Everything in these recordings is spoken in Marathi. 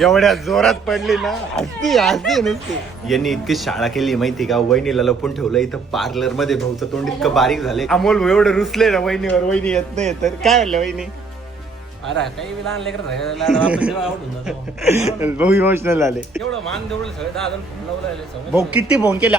एवढ्या जोरात पडली ना. हसती हसती नुसती. यांनी इतकी शाळा केली माहिती का? वहिनीला लपून ठेवलं. इथं पार्लरमध्ये भाऊचं तोंड इतकं बारीक झाले अमोल भाऊ एवढं रुसले ना वहिनीवर. वहिनी येत नाही तर काय म्हणलं वहिनी? अरे काही बी लहान लेकर जातो. भाऊ इमोशनल झाले. एवढं मान देवढं सगळे दहा जण फोन लावून राहिले सगळे भाऊ किती फोन केला?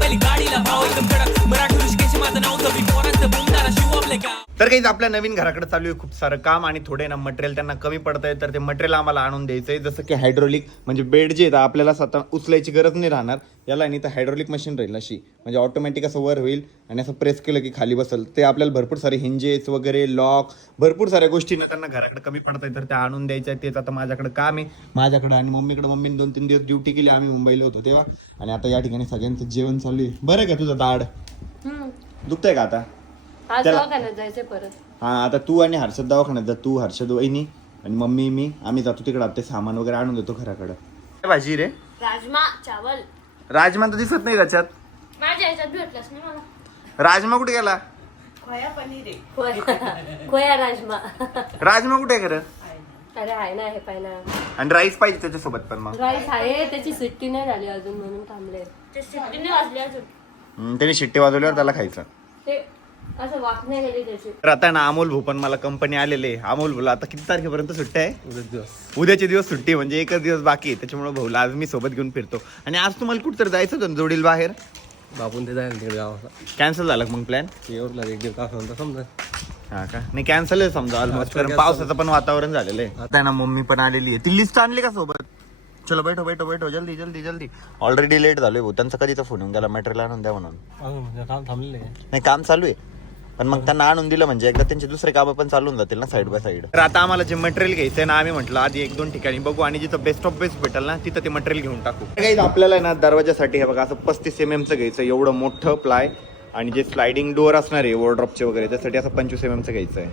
तर काही आपल्या नवीन घराकडे चालू आहे खूप सारं काम आणि थोडे ना मटेरियल त्यांना कमी पडत आहे तर ते मटेरियल आम्हाला आणून द्यायचं आहे जसं की हायड्रोलिक म्हणजे बेड जे आहेत आपल्याला स्वतः उचलायची गरज नाही राहणार. याला आणि तर हायड्रोलिक मशीन राहील अशी. म्हणजे ऑटोमॅटिक असं वर होईल आणि असं प्रेस केलं की खाली बसल. ते आपल्याला भरपूर सारे हिंजेस वगैरे लॉक भरपूर साऱ्या गोष्टी ना त्यांना घराकडे कमी पडत आहे तर त्या आणून द्यायच्या. तेच आता माझ्याकडे काम आहे. माझ्याकडे आणि मम्मीकडे मम्मीने दोन तीन दिवस ड्युटी केली. आम्ही मुंबईला होतो तेव्हा. आणि आता या ठिकाणी सगळ्यांचं जेवण चालू आहे. बरं का तुझं दाढ? दुखतंय का आता? आज त्याला- दवाखान्यात जायचंय परत. हा आता तू आणि हर्षद दवाखान्यात जा. तू हर्षद वहिनी आणि मम्मी मी. आम्ही जातो तिकडे. आता ते सामान वगैरे आणून देतो घराकडं. काय भाजी रे? राजमा चावल. राजमा तर दिसत नाही त्याच्यात. माझ्या ह्याच्यात भेटलास नाही मला. राजमा कुठे गेला? खोया खोया राजमा. राजमा कुठे आहे खरं? अरे आहे ना हे ना आणि राईस पाहिजे त्याच्यासोबत पण मग. राईस आहे त्याची सुट्टी नाही झाली अजून म्हणून थांबले. ते सुट्टी नाही वाजली अजून. हम्म, त्याने शिट्टी वाजवल्यावर त्याला खायचं. ते असं तर आता ना अमोल भाऊ पण मला कंपनी आलेले. अमोल भाऊला आता किती तारखेपर्यंत सुट्टी आहे? उद्या दिवस. उद्याचे दिवस सुट्टी म्हणजे एकच दिवस बाकी आहे. त्याच्यामुळे भाऊला आज मी सोबत घेऊन फिरतो. आणि आज तुम्हाला कुठं तर जायचं होतं जोडील बाहेर? बापून ते जाईल तिकडे गावाला. कॅन्सल झालं का मग प्लॅन एवढला एक दिवस तास नंतर समजा. हा का? नाही कॅन्सल आहे समजा ऑलमोस्ट कारण पावसाचं पण वातावरण झालेलं आहे. आता ना मम्मी पण आलेली आहे. ती लिस्ट आणली का सोबत? चलो बैठो बैठो बैठो. जल्दी जल्दी जल्दी. ऑलरेडी लेट झालोय भाऊ. त्यांचा कधीचा फोन येऊन गेला? मटेरियल आणून द्या म्हणून. म्हणजे काम थांबलेले आहे. नाही काम चालू आहे. पण मग त्यांना आणून दिलं म्हणजे एकदा त्यांचे दुसरे कामं पण चालून जातील ना साईड बाय साईड तर आता आम्हाला जे मटेरियल घ्यायचं ना आम्ही म्हटलं आधी एक दोन ठिकाणी बघू आणि जिथं बेस्ट ऑफ बेस्ट भेटेल ना तिथं ते मटेरियल घेऊन टाकू. काही आपल्याला ना दरवाजासाठी हे बघा असं पस्तीस एम एमचं घ्यायचं एवढं मोठं प्लाय आणि जे स्लायडिंग डोअर असणार आहे वॉर्ड्रॉपचे वगैरे त्यासाठी असं पंचवीस एम एमचं घ्यायचं आहे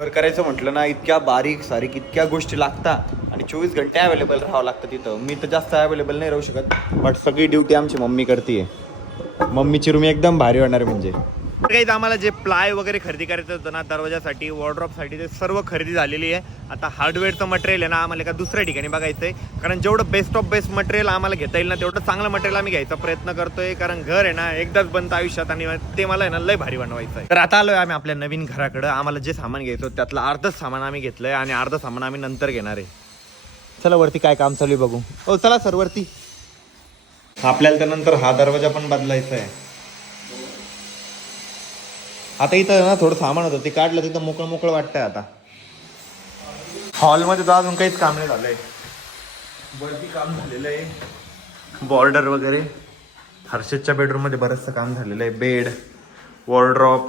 तर करायचं म्हटलं ना इतक्या बारीक सारीक इतक्या गोष्टी लागतात आणि चोवीस घंटे अवेलेबल राहावं लागतं तिथं. मी तर जास्त अवेलेबल नाही राहू शकत बट सगळी ड्युटी आमची मम्मी करते मम्मीची रूम एकदम भारी होणार आहे म्हणजे. काही आम्हाला जे प्लाय वगैरे खरेदी करायचं होतं ना दरवाजासाठी वॉर्ड्रॉपसाठी ते सर्व खरेदी झालेली आहे. आता हार्डवेअरचं मटेरियल आहे ना आम्हाला एका दुसऱ्या ठिकाणी बघायचं आहे कारण जेवढं बेस्ट ऑफ बेस्ट मटेरियल आम्हाला घेता येईल ना तेवढं चांगलं मटेरियल आम्ही घ्यायचा प्रयत्न करतोय. कारण घर आहे ना एकदाच बनतं आयुष्यात आणि ते मला आहे ना लय भारी बनवायचं आहे तर आता आलोय आम्ही आपल्या नवीन घराकडं. आम्हाला जे सामान घ्यायचं त्यातलं अर्धच सामान आम्ही घेतलंय आणि अर्ध सामान आम्ही नंतर घेणार आहे. चला वरती काय काम चालू आहे बघू. हो चला सर वरती. आपल्याला त्यानंतर हा दरवाजा पण बदलायचा आहे. आता इथं ना थोडं सामान होतं ते काढलं तिथं मोकळं मोकळं वाटतंय आता. हॉलमध्ये तर अजून काहीच काम नाही झालंय. वरती काम झालेलं आहे. बॉर्डर वगैरे. हर्षदच्या बेडरूममध्ये बरंचसं काम झालेलं आहे. बेड वॉर्ड्रॉप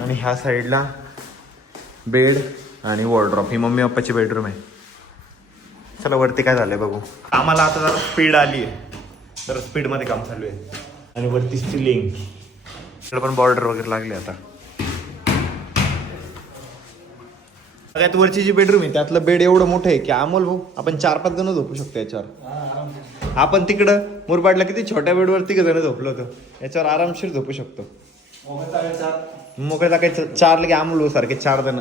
आणि ह्या साईडला बेड आणि वॉर्ड्रॉप ही मम्मी पप्पाची बेडरूम आहे. चला वरती काय झालंय बघू. आम्हाला आता जरा स्पीड आली आहे जरा स्पीडमध्ये काम चालू आहे. आणि वरती स्टिलिंग पण बॉर्डर वगैरे लागले आता. सगळ्यात वरची जी बेडरूम आहे त्यातलं बेड एवढं मोठं आहे की अमोल भाऊ आपण चार पाच जण झोपू शकतो याच्यावर. आपण तिकडं मुरबाडला किती छोट्या बेडवर तिघ जण झोपलो होतो. याच्यावर आरामशीर झोपू शकतो. मोकळे टाकायचं चार लगे अमोल भाऊ सारखे चार जण.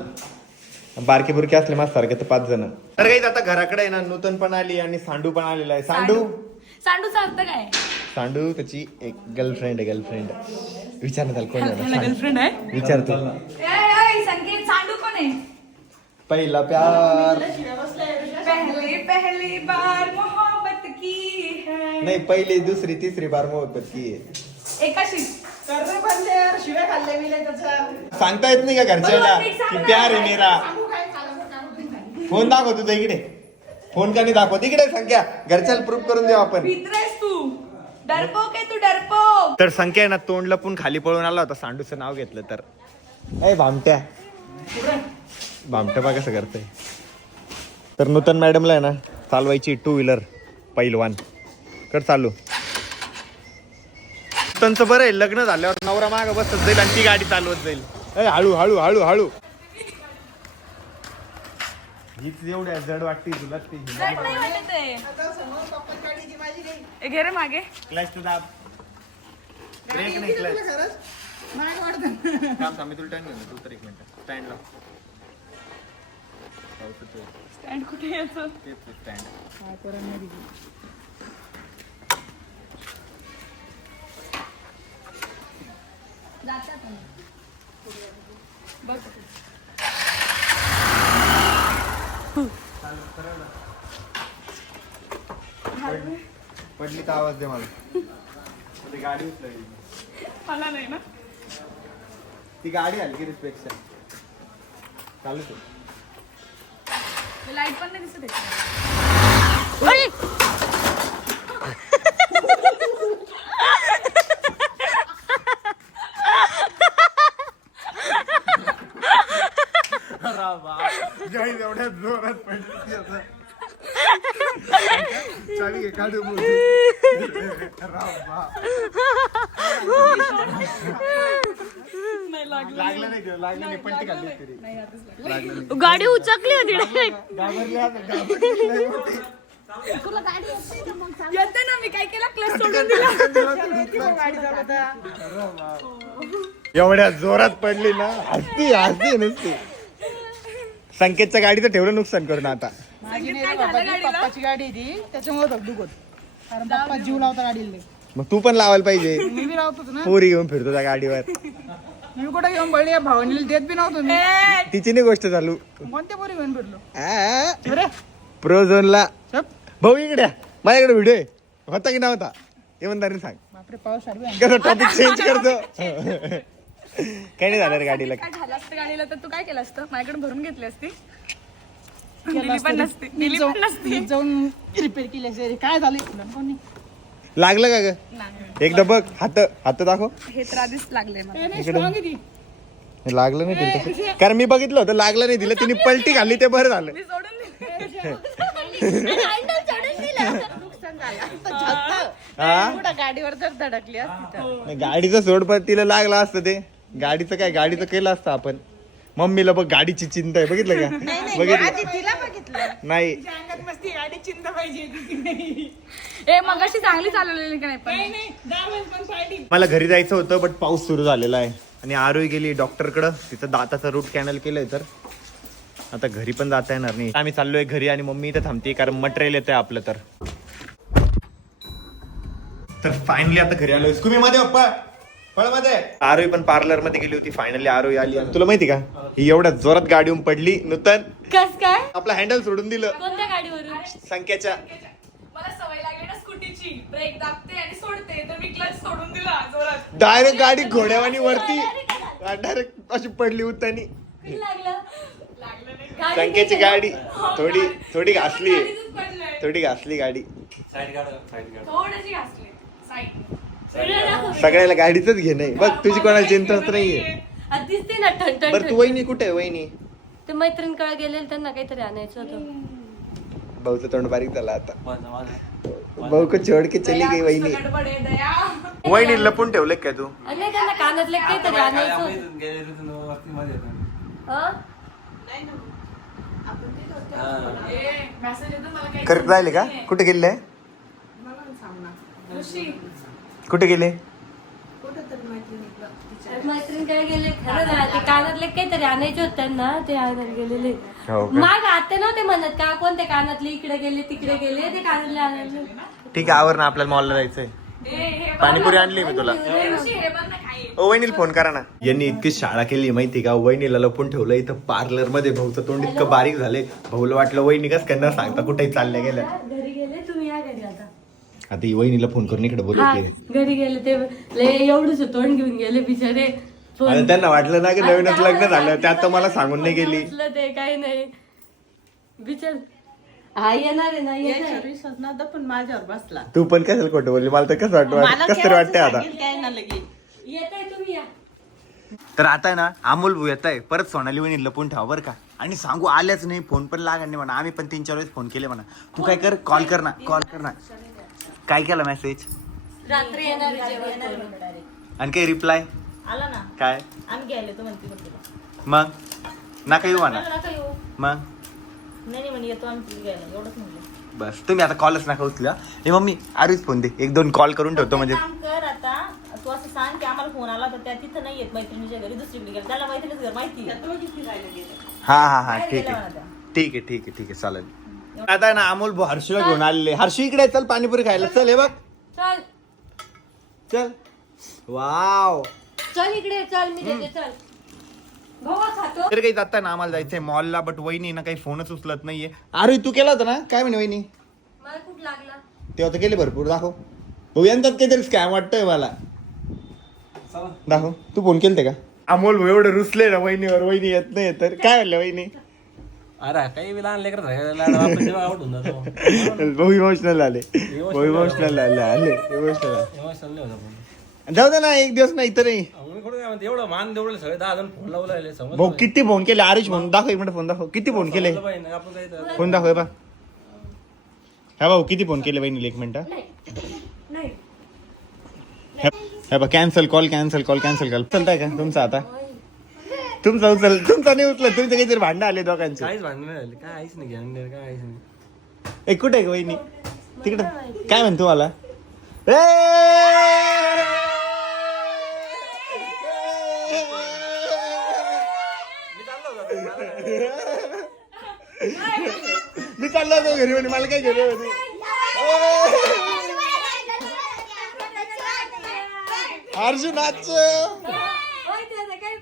बारके बुरके असले माझ सारखे तर पाच जण. तर काही आता घराकडे आहे ना नूतन पण आली आणि सांडू पण आलेला आहे. सांडू? सांडूचा अर्थ काय? सांडू त्याची एक गर्लफ्रेंड आहे गर्लफ्रेंड विचार ना त्याला कोण आहे? गर्लफ्रेंड आहे? विचार तू. ए, ए, संकेत सांडू कोण आहे? पहिला प्यार. पहली पहली बार मोहब्बत की है? नाही पहिली दुसरी तिसरी बार मोहब्बत की आहे. एकाशी शिवाय खाल्ले सांगता येत नाही का घरच्याला की. प्यार आहे मेरा. सांगू काय. फोन दाखव तुझा इकडे. फोन का नाही दाखव इकडे संख्या. घरच्याला प्रूफ करून देऊ आपण. भित्रेस डरपोक आहे तू डरपोक. तर संख्या आहे ना तोंड लपून खाली पळून आला होता सांडूचं नाव घेतलं तर. ए भामट्या. भामट्या बा कसं करतंय. तर नूतन मॅडमला आहे ना चालवायची टू व्हीलर पैलवान. कर चालू. त्यांचं बरं आहे लग्न झाल्यावर नवरा माग बसत जाईल आणि ती गाडी चालवत जाईल. ए हळू हळू हळू हळू. हीच एवढ्या जड वाटते तुला ते जड नाही वाटत आहे आता समोर पप्पाची गाडी ती माझी नाही. ए, घे रे मागे. क्लच तू दाब ब्रेक नाही क्लच खरंच? नाही वाटत. काम थांब मी तुला टर्न घेऊन तू तर एक मिनिट. स्टँड लाव. स्टँड कुठे यायचं तेच स्टँड काय करा नाही बघ. पडली तर आवाज दे मला. ती गाडी उचलली. मला नाही ना. ती गाडी आली की रिस्पेक्शन चालू तू लाइट पण नाही दिसत आहे. गाडी एवढ्या जोरात पडली ती आता. चावी घे काढू बोल नाही लागलं लागलं नाही तिला, लागलं नाही पलटी खाल्ली तरी नाही आताच लागलं. गाडी उचकली होती डायरेक्ट. येते ना मी काय केलं? क्लच सोडून दिला. एवढ्या जोरात पडली ना हसती हसती नुसती. संकेतच्या गाडीचं ठेवलं नुकसान करून आता. माझी नाही बाबा, ती? पप्पाची गाडी आहे ती. त्याच्यामुळे धगधुक होत. कारण पप्पा जीव लावता गाडीला. मग तू पण लावायला पाहिजे. मी बी लावतोच ना. पोरी घेऊन फिरतो त्या गाडीवर. मी कुठे घेऊन भावानीला देत बी नव्हतो मी. तिची नाही गोष्ट चालू. कोणत्या पोरी घेऊन फिरलो अरे! प्रो झोनला चप. भाऊ इकडे या. माझ्याकडे व्हिडिओ आहे. होता की नव्हता? इमानदारीने सांग. बापरे पाऊस आडवी आहे. कसं टॉपिक चेंज करतो? काही नाही झालं रे गाडीला. काय झालं असतं गाडीला? तर तू काय केलं असतं? माझ्याकडे भरून घेतली असती. दिली पण नसती. दिली पण नसती. नीट जाऊन रिपेअर केली. काय झालं कोणी? लागलं का ग. एकदा बघ हात हात दाखव. हे तर आधीच लागले. लागलं नाही तिला तसं. कारण मी बघितलं होतं लागलं नाही दिलं तिने पलटी घाली ते बरं झालं. हा गाडीवर जर धडकली असती तर. नाही, गाडीचं सोड पण तिला लागलं असतं ते. गाडीचं काय गाडीचं केलं असतं आपण. मम्मीला बघ गाडीची चिंता आहे. बघितलं का? बघितलं? नाही. अंगात मस्ती गाडी चिंता पाहिजे तिची नाही. ए मग अशी चांगली चालवलेली का नाही पण? पण मला घरी जायचं होतं बट पाऊस सुरू झालेला आहे. आणि आरोही गेली डॉक्टरकडं. तिचं दाताचं रूट कॅनल केलंय तर. आता घरी पण जाता येणार नाही. आम्ही चाललोय घरी आणि मम्मी इथं थांबते कारण मटेरियल येतंय आपलं तर. तर फायनली आता घरी आलोय. तुम्ही मध्ये पप्पा आरोही पण पार्लरमध्ये गेली होती. फायनली आरोही आली. तुला माहिती का? ही एवढ्या जोरात गाडी पडली. नूतन कस काय? आपला हँडल सोडून दिलं. कोणत्या गाडीवरून? संख्याच्या. मला सवय लागली ना स्कूटीची. ब्रेक दाबते आणि सोडते. तर मी क्लच सोडून दिला जोरात. डायरेक्ट गाडी घोड्यावानी वरती. डायरेक्ट अशी पडली उतानी किती लागलं? लागलं नाही. गाडी. संख्याची गाडी. थोडी थोडी घासली. थोडी घासली गाडी. साईड काढ थोडीशी घासली. साईड. सगळ्याला गाडीच घे नाही. बघ तुझी कोणाला चिंताच नाहीये. दिसते ना ठण ठण बरं तू वहिनी कुठे आहे वहिनी? ते मैत्रिणीकडे गेलेले त्यांना काहीतरी आणायचं होतं. भाऊचं तोंड बारीक झालं आता. भाऊ को छोड के चली गई वहिनी. वहिनी लपून ठेवलं काय तू? आणि नाही त्यांना कानातले काहीतरी आणायचं होतं. हा? करत राहिले का? कुठे गेले ऋषी कुठे गेले? मैत्रिणीकडे गेले? खरं ना ते कानातले काहीतरी आणायचे होते त्यांना ते आणायला गेलेले. हो का? माग आते नव्हते म्हणत का? कोणते कानातले? इकडे गेले तिकडे गेले. ते कानातले आणायचे. ठीक आहे आवर ना आपल्याला मॉलला जायचंय. हे पाणीपुरी आणली मी तुला. काय. ओ वहिनीला फोन करा ना. यांनी इतकी शाळा केली माहिती का? वहिनीला लपून ठेवलं इथं पार्लरमध्ये. भाऊचं तोंड इतकं बारीक झाले भाऊला वाटलं वहिनी कस करणार सांगता कुठेही चालल्या गेल्या घरी गेले तुम्ही या घरी आता आता ही वहिनीला फोन करून इकडे हा बोलवते घरी गेले ते लय एवढंच तोंड घेऊन गेले बिचारे. फोन- आता त्यांना वाटलं ना की नवीनच लग्न झालं त्यात तर मला सांगून नाही गेली. ते काही नाही. बिचार हा येणार आहे ना येणार आहे. सर्विस होत पण माझ्यावर बसला. तू पण कशाला खोटं बोलली? मला तर कसं वाटतं कसं तरी वाटतंय आता. काय ना लगे येताय तुम्ही या. तर आता आहे ना अमोल भाऊ येत आहे परत सोनाली वहिनी लपून ठेवा बरं का. आणि सांगू आल्याच नाही फोन पण लागा नाही म्हणा. आम्ही पण तीन चार वेळेस फोन केले म्हणा. तू काय कर कॉल कर ना कॉल कर ना. काय केला मेसेज रात्री येणार आहे जेवण करून. आणि काही रिप्लाय आला ना. काय? आम्ही गेले तो म्हणते बघ तुला मग? नका येऊ म्हणा. नका येऊ. मग? नाही नाही म्हणे येतो आम्ही तुला घ्यायला. एवढंच म्हणलं बस. तुम्ही आता कॉलच नका उचला हे. मम्मी आरुच फोन दे. एक दोन कॉल करून ठेवतो म्हणजे. काम कर आता. तू असं सांग की आम्हाला फोन आला तर त्या तिथं नाही येत मैत्रिणीच्या घरी. दुसरीकडे गेला. त्याला मैत्रिणीच घर माहिती आहे. हा हा हा. ठीक आहे ठीक आहे ठीक आहे. चालेल. आता ना अमोल भाऊ हर्षला घेऊन आलेले. हर्षू इकडे चल पाणीपुरी खायला. चल हे बघ. चल. चल. वाव. चल इकडे चल मी देते चल. भाऊ खातो. तर काही जाता ना आम्हाला जायचंय मॉलला बट वहिनी ना काही फोनच उचलत नाहीये. अरे तू केला होता ना? काय म्हणे वहिनी? मला खूप लागला. तेव्हा तर केले भरपूर. दाखव. भाऊ यांच्यात काहीतरी स्कॅम वाटतंय मला. दाखव. तू फोन केलते का? अमोल भाऊ एवढं रुसले ना वहिनीवर. वहिनी येत नाही तर काय म्हणलं वहिनी? अरे काही बी लहान लेकर जातो. भाऊ इमोशनल आले भाऊ इमोशनल आले आले इमोशनल Emotional नाही होत आपण. जाऊ दे ना एक दिवस नाही तर नाही आपण कुठं काय म्हणते एवढं मान सगळे दहा जण फोन समज भाऊ किती फोन केले? आरुष म्हणून दाखव एक मिनिट फोन दाखव. किती फोन केले? आपण तर- फोन दाखव हे बा हा भाऊ किती फोन केले बहिणीला एक मिनिट? नाही हे बा cancel call cancel call cancel call उचलताय का तुमचा आता? तुमचा उचल तुमचा नाही उचलत तुमचे काहीतरी भांडण आले दोघांचे. काहीच भांडण नाही काय आईच नाही काय आईच नाही. ए कुठे आहे वहिनी? तिकडे. काय म्हणतो मला मी चाललो होतो घरी म्हणे मला काय घरी होती अर्जुन नाच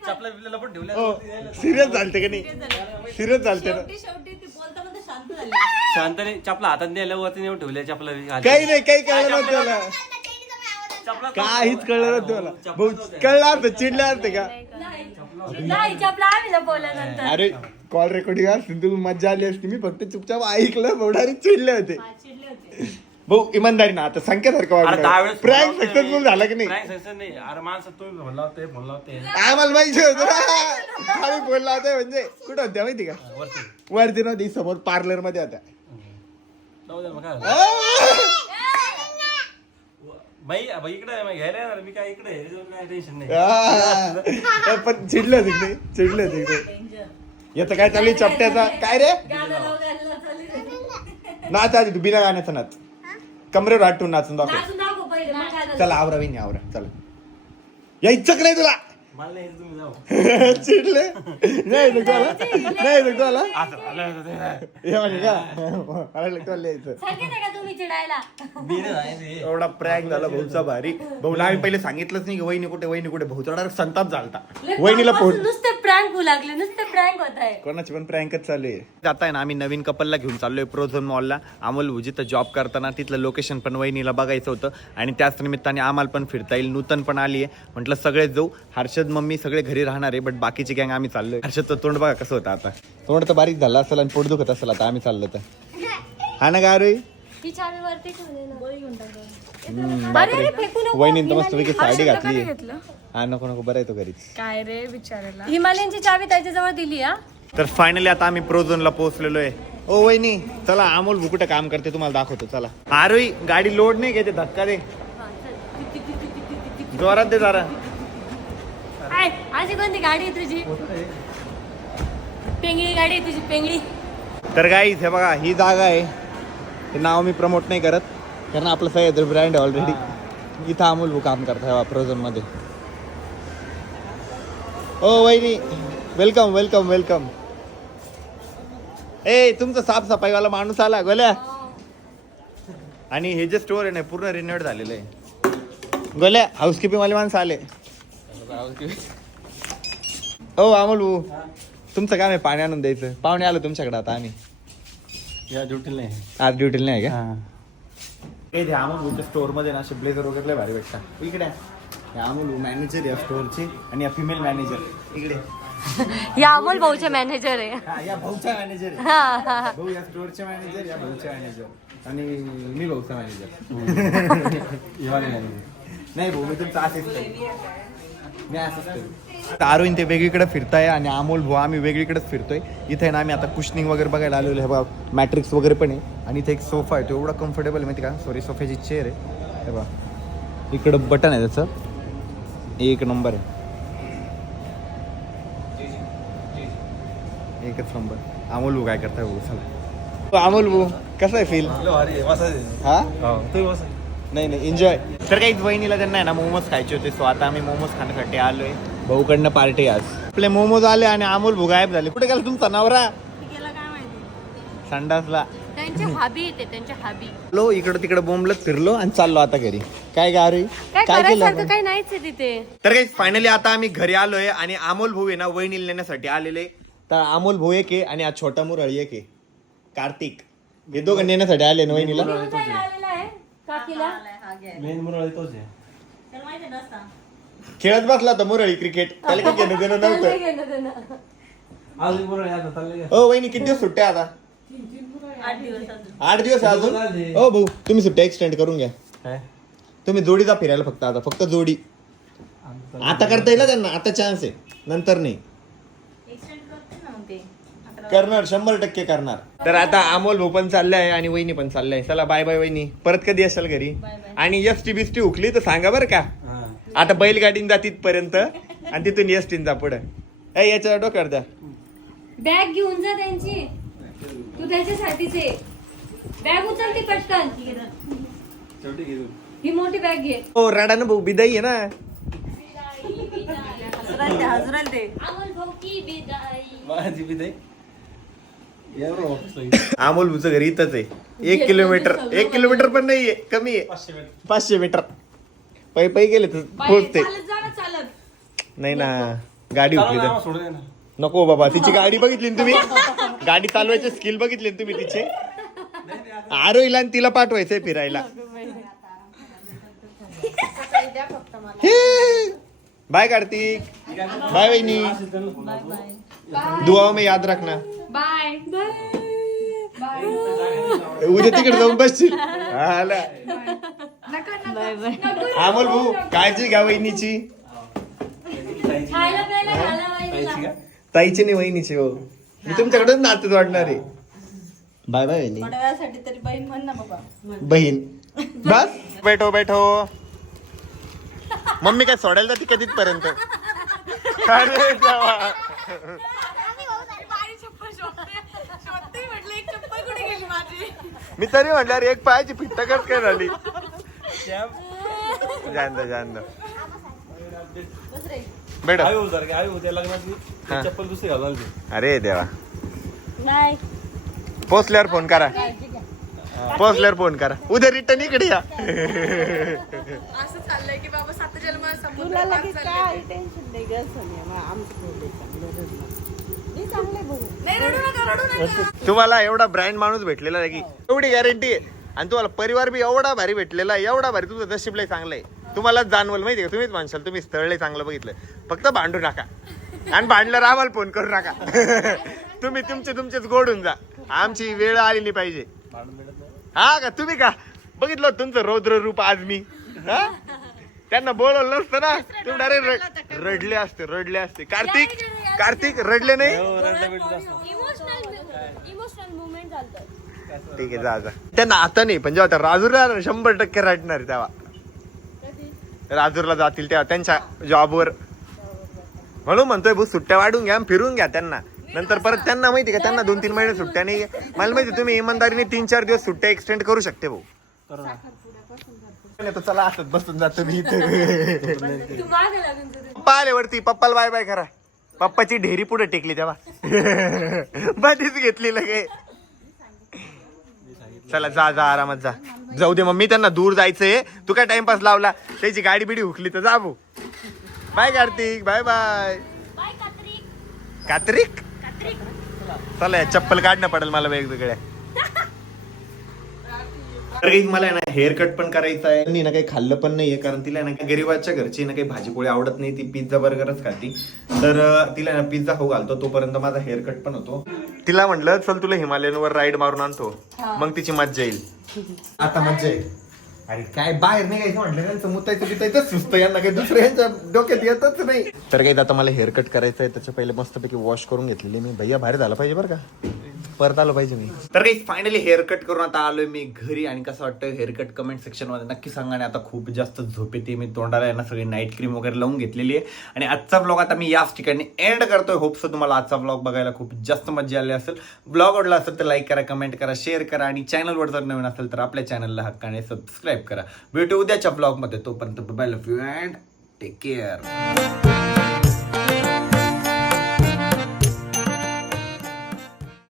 चपला बिपल्याला पण ठेवल्या हो सिरियस झालते का नाही? सिरियस झालते. ना. शेवटी शेवटी ती बोलता बोलता शांत झाली. शांतने चपला हातात नेल्या वरती नेऊन ठेवल्या चपला. काही नाही काही कळलं नव्हतं त्याला चपला काहीच कळलं नव्हतं मला. भाऊ कळलं अर्थ चिडलं अर्थ का? नाही चपला आम्ही लपवल्यानंतर अरे कॉल रेकॉर्डिंग असते तुला मजा आली असती. मी फक्त चुपचाप ऐकलं बोडारी चिडले होते. चिडले होते. भाऊ इमानदारी ना आता संख्यासारखं अरे दहा वाटलं वेळेस प्रँक सक्सेसफुल झाला की नाही? नाही सक्सेस नाही. अरे माणसं तुम्ही फोन लावते फोन लावते आम्हाला माहिती होतं. आम्ही फोन लावतोय म्हणजे कुठं होत्या माहिती का? वरती. वरती नव्हती समोर पार्लरमध्ये होत्या. जाऊ दे मग काय झालं. आ! बाई बाई इकडे आहे, मग घ्यायला येणार मी काय इकडे आहे, काय टेन्शन नाही. आ! पण चिडलं तिकडे चिडलं तिकडे. याचं काय चालू आहे चपट्याचा. काय रे. नाच आधी तू बिना गाण्याचा नाच. कमरेवर हाटून नाचून दाखव. नाचून दाखव पहिले मग काय झालं. चला आवरा विनी आवरा. चला. यायचं का नाही तुला? मला नाही यायचं, तुम्ही जाऊ. चिडले? नाही येतं तुला नाही येतं तुला असं झालं होतं ते. हे म्हणे का? मला वाटलं तुला लिहायचं सांगितलं का तुम्ही चिडायला? मी नाही जायचं. एवढा प्रँक झाला भाऊचा भारी. भाऊला आम्ही पहिले सांगितलंच नाही की वहिनी कुठे वहिनी कुठे. भाऊचा डायरेक्ट संताप झालता. वहिनीला फोन नुसते प्रँक होऊ लागले नुसते प्रँक होत आहे. कोणाची पण प्रँकच चालू आहे. जाताय ना आम्ही नवीन कपलला घेऊन चाललोय प्रोझोन मॉलला. अमोल भुजी तर जॉब करताना तिथलं लोकेशन पण वहिनीला बघायचं होतं. आणि त्याच निमित्ताने आम्हाला पण फिरता येईल. नूतन पण आली आहे. म्हटलं सगळेच जाऊ. हर्षद मम्मी सगळे घरी राहणार आहे बट बाकीची गँग आम्ही चाललोय. हर्षदचं तोंड बघा कसं होतं आता. तोंड तर बारीक झालं असेल आणि पोट दुखत असेल आता आम्ही चाललो तर. हा ना नको. वहिनी तर मस्त पैकी साडी घातली. हा नको नको बरं आहे तो घरीच. काय रे विचारायला हिमालयनची चावी त्याच्याजवळ दिली हा? तर फायनली आता आम्ही प्रोझोनला पोहोचलेलो आहे. ओ वहिनी चला अमोल भुकुटे काम करते तुम्हाला दाखवतो चला. आरोही गाडी लोड नाही घेते धक्का दे. जोरात दे जरा. आय, अशी कोणती गाडी आहे तुझी? पेंगळी गाडी आहे तुझी पेंगळी. तर गाईज हे बघा ही जागा आहे. हे नाव मी प्रमोट नाही करत कारण आपलं सह्याद्री ब्रँड आहे ऑलरेडी इथं अमोल काम करता प्रोझोनमध्ये. ओ वहिनी वेलकम वेलकम वेलकम ए तुमचा साफसफाईवाला माणूस आला गोल्या. आणि हे जे स्टोर आहे ना पूर्ण रिनोव्हेट झालेलं आहे. गोल्या हाऊसकीपिंग वाले माणसं आले. ओ अमोल भाऊ तुमचं काम आहे पाणी आणून द्यायचं. पाहुणे आलो तुमच्याकडे आता आम्ही. या ड्युटीला नाही आज ड्युटीला नाही का? हे. ते अमोल भाऊच्या स्टोरमध्ये ना असे ब्लेझर वगैरे लय भारी भेटतात. इकडे. हे अमोल भाऊ मॅनेजर या स्टोअरचे आणि या फिमेल मॅनेजर इकडे. या अमोल भाऊचे मॅनेजर आहे. हा या भाऊचा मॅनेजर हा, हा, हा. भाऊ या स्टोअरचे मॅनेजर या भाऊचे मॅनेजर आणि मी भाऊचा मॅनेजर नाही भाऊ मी तुमचा असिस्टंट मी ते वेगळीकडे फिरताय आणि अमोल भाऊ आम्ही वेगळीकडेच फिरतोय. इथे ना आम्ही आता कुशनिंग वगैरे बघायला आलेलो आहे. बघा मॅट्रिक्स वगैरे पण आहे. आणि इथे एक सोफा आहे. तो एवढा कम्फर्टेबल आहे माहिती का? सॉरी सोफ्याची चेअर आहे. हे बघा. इकडं बटन आहे त्याचं. एक नंबर आहे. एकच नंबर अमोल भाऊ काय करताय भाऊ? चला. अमोल भाऊ कसं आहे फील हा? नाही नाही एन्जॉय तर काही वहिनीला त्यांना आहे ना मोमोज खायचे होते सो आता आम्ही मोमोज खाण्यासाठी आलोय. भाऊकडनं पार्टी आज. आपले मोमोज आले आणि अमोल भाऊ गायब झाले. कुठे गेला तुमचा नवरा? संडासला. त्यांचे हाबी येते त्यांच्या हाबी लो इकडं तिकडं बोंबलत फिरलो आणि चाललो आता घरी. काय गारी काय काय केलं करायसारखं आपण? काही नाहीच आहे तिथे. तर काही फायनली आता आम्ही घरी आलोय आणि अमोल भाऊ आहे ना वहिनीला नेण्यासाठी आलेले. तर अमोल भाऊ एक आहे आणि आज छोटा मुरळी एक आहे. कार्तिक. हे दोघं नेण्यासाठी आले ना वहिनीला? काकीला मेन मुरळी तोच आहे. त्याला माहिती नसता खेळत बसला होता मुरळी क्रिकेट त्याला काय घेणं देणं नव्हतं. घेणं देणं. आज मुरळी आता चालले ओ वहिनी किती दिवस सुट्ट्या आता? आठ दिवस अजून. आठ दिवस आहे झाले. अजून? हो भाऊ तुम्ही सुट्ट्या एक्सटेंड करून घ्या. काय? तुम्ही जोडीचा फिरायला फक्त आता फक्त जोडी. आता करता येईल ना त्यांना? आता चान्स आहे. नंतर नाही एक्सटेंड करते ना मग ते अकरा करणार शंभर टक्के करणार. तर आता अमोल भाऊ पण चालले आहे आणि वहिनी पण चालले आहे चला बाय बाय वहिनी. परत कधी असाल घरी? आणि एस टी बिस्टी उकली तर सांगा बरं का. आता बैलगाडीन जा तिथपर्यंत आणि तिथून एस टीन जा पुढे. ए याच्या डोक्यावर द्या. बॅग घेऊन जा त्यांची. तू त्याच्यासाठीच आहे. बॅग उचल ती पटकन ही मोठी बॅग घे. हो राडानं भाऊ बिदाई आहे ना. हजराल ते हजराल ते अमोल भाऊ की बिदाई माझी बी ते एवढं ऑफिस अमोल भाऊचं घरी इथंच आहे. एक किलोमीटर एक किलोमीटर पण नाहीये कमी आहे. पाचशे मीटर. पै पै गेले तर पोहोचते. चालत जा ना चालत. नाही ना गाडी उठली तर. नको बाबा तिची गाडी बघितली ना तुम्ही? गाडी चालवायचे स्किल बघितले ना तुम्ही तिचे? आरोईला आणि तिला पाठवायचंय फिरायला. बाय कार्तिक. बाय वहिनी. दुआ में याद रखना. बाय. बाय. उद्या तिकडे जाऊन बसशील. आला. अमोल भाऊ काळजी घ्या वहिनीची. खायला प्यायला घाला वहिनीला. ताईची नाही वहिनीची हो. मी तुमच्याकडेच नातं वाढणार आहे. बाय बाय वहिनी. थोड्या वेळासाठी तरी बहीण म्हण ना बाबा. बहीण. बस. बैठो बैठो. मम्मी काय सोडायला जाते कधीच पर्यंत अरे देवा. मी तरी म्हटलं अरे एक पायाची फिट्ट कट काय झाली. चप्पल दुसरी घालायला ती. अरे देवा. नाही. पोचल्यावर फोन करा. पोचल्यावर फोन करा. उद्या रिटर्न इकडे या. असं चाललंय की बाबा सात जन्म. टेन्शन नाही नाही तुम्हाला एवढा ब्रँड माणूस भेटलेला आहे की. एवढी गॅरंटी आहे. आणि तुम्हाला परिवार बी एवढा भारी भेटलेला आहे एवढा भारी तुमचं नशीब लय चांगलं आहे. तुम्हाला जाणवल माहिती का? तुम्हीच म्हणशाल तुम्ही स्थळ लय चांगलं बघितलं. फक्त भांडू नका. आणि भांडल्यावर आम्हाला फोन करू नका. तुम्ही तुमचे तुमचेच गोडून जा. आमची वेळ आली नाही पाहिजे. हा का? तुम्ही का? बघितलं तुमचं रौद्र रूप आज मी? हा? त्यांना बोलवलं नसतं ना. तुम्ही डायरेक्ट रडले असते रडले असते. कार्तिक कार्तिक रडले नाही? हो, चालतं ठीक आहे जा जा. त्यांना आता नाही पण जेव्हा त्या राजूरला शंभर टक्के रडणार आहे तेव्हा. राजूरला जातील तेव्हा त्यांच्या जॉबवर म्हणून म्हणतोय भाऊ सुट्ट्या वाढून घ्या फिरून घ्या त्यांना. नंतर परत त्यांना माहिती का त्यांना दोन तीन महिने सुट्ट्या नाही मला माहिती तुम्ही इमानदारीने तीन चार दिवस सुट्ट्या एक्सटेंड करू शकते भाऊ. चला असत बसून जातो मी इथे. पप्पा आले वरती पप्पाला बाय बाय करा. पप्पाची ढेरी पुढे टेकली तेव्हा. मध्येच घेतली लगे. चला जा जा आरामात जा. जाऊ दे मम्मी त्यांना दूर जायचंय. तू काय टाइमपास लावला? त्याची गाडी बिडी हुकली तर जा भाऊ. Bye Kartik. Bye bye bye कात्री कात्रिक चला चप्पल काढणं पडेल मला वेगवेगळ्या. तर काही मला ना हेअर कट पण करायचं आहे. आणि ना काही खाल्लं पण नाहीये कारण तिला ना गरीबाच्या घरची ना काही भाजीपोळी आवडत नाही ती पिझ्झा बर्गरच खाती. तर तिला ना पिझ्झा खाऊ घालतो तोपर्यंत माझा हेअर कट पण होतो. तिला म्हटलं चल तुला हिमालयन वर राईड मारून आणतो. मग तिची मज्जा येईल. आता मज्जा येईल. अरे काय बाहेर निघायचं म्हटलं त्यांचं मुतायचं बितायचं सुस्त यांना काही दुसरं यांच्या डोक्यात येतच नाही. तर काही आता मला हेअर कट करायचं आहे त्याच्या पहिले मस्तपैकी वॉश करून घेतलेली मी. भैया बाहेर झाला पाहिजे बरं का? परत आलो पाहिजे मी. तर काही फायनली हेअरकट करून आता आलोय मी घरी आणि कसं वाटतं हेअरकट कमेंट सेक्शनमध्ये नक्की सांगा आणि आता खूप जास्त झोप येते. मी तोंडाला यांना ना सगळी नाईट क्रीम वगैरे लावून घेतलेली आहे. आणि आजचा ब्लॉग आता मी याच ठिकाणी एंड करतोय. होपसो तुम्हाला आजचा ब्लॉग बघायला खूप जास्त मजा आली असेल. ब्लॉग आवडला असेल तर लाईक करा कमेंट करा शेअर करा आणि चॅनलवर जर नवीन असेल तर आपल्या चॅनलला हक्काने सबस्क्राईब करा. भेटू उद्याच्या ब्लॉगमध्ये तोपर्यंत bye love you and take care